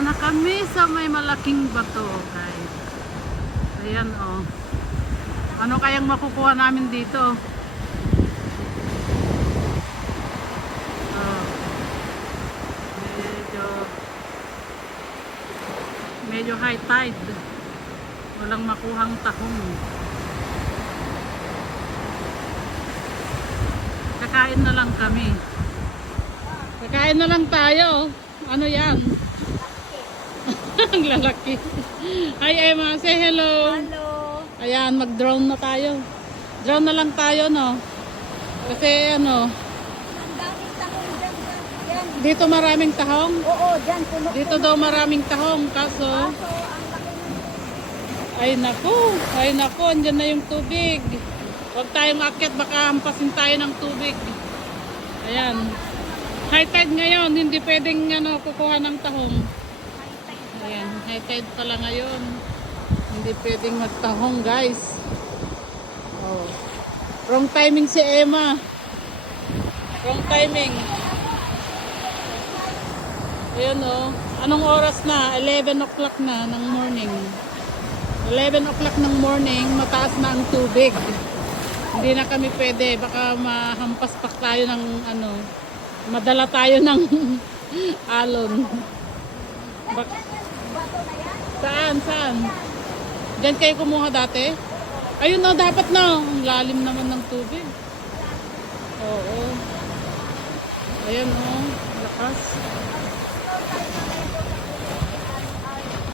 na kami sa may malaking bato, guys. Ayan, oh. Ano kayang makukuha namin dito? Oh. Medyo high tide. Walang makuhang tahong. Kakain na lang kami. Kakain na lang tayo. Ano yan? Ang lalaki. Hi Emma, say hello. Hello. Ayan, mag-drone na tayo. Drone na lang tayo, no? Kasi ano, Ang daming tahong dyan. Yan. dito maraming tahong. Oo, dyan. Puno. Dito daw maraming tahong. Kaso, Ang laki ng... ay naku, andyan na yung tubig. Huwag tayong aakyat, baka hampasin tayo ng tubig. Ayan. High tide ngayon, hindi pwedeng kukuha ng tahong. Ayan, high tide pala ngayon. Hindi pwedeng magtahong, guys. Oh. Wrong timing si Emma. Wrong timing. Ayan, oh. Anong oras na? 11 o'clock na ng morning. 11 o'clock ng morning, mataas na ang tubig. Hindi na kami pwede. Baka mahampas pa tayo ng madala tayo ng alon. Saan? Diyan kayo kumuha dati? Ayun na, dapat na. Ang lalim naman ng tubig. Oo. Ayan, oh. Lakas.